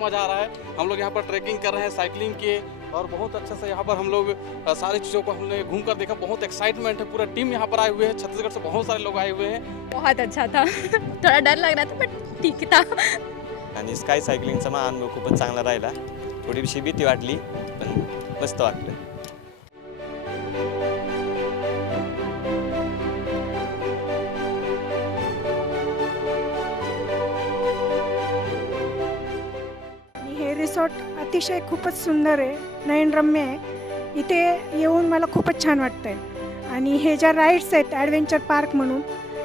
मज़ा आ रहा है। हम लोग यहाँ पर ट्रैकिंग कर रहे हैं, साइकिलिंग किए और बहुत अच्छे से यहाँ पर हम लोग सारी चीज़ों को हमने घूम कर देखा। बहुत एक्साइटमेंट है, पूरा टीम यहाँ पर आए हुए हैं, छत्तीसगढ़ से बहुत सारे लोग आए हुए हैं। बहुत अच्छा था थोड़ा डर लग रहा था बट ठीक था। आणि स्काय सायकलिंगचा मग अनुभव खूपच चांगला राहिला. थोडीशी भीती वाटली पण मस्त वाटलं. आणि हे रिसॉर्ट अतिशय खूपच सुंदर आहे, नयनरम्य आहे. इथे येऊन मला खूपच छान वाटतंय. आणि हे ज्या राईड्स आहेत ॲडव्हेंचर पार्क म्हणून,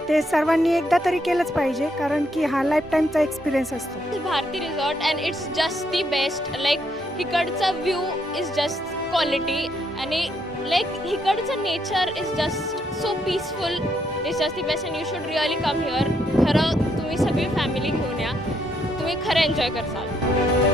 ते सर्वांनी एकदा तरी केलंच पाहिजे, कारण की हा लाईफ टाईमचा एक्सपिरियन्स असतो. Bharati resort and it's just the best. Like हिकडचा व्ह्यू इज जस्ट क्वालिटी आणि लाईक हिकडचं nature is just so peaceful. Is just the best and you should really come here. खरं तुम्ही सगळी फॅमिली घेऊन या, तुम्ही खरं एन्जॉय करसाल.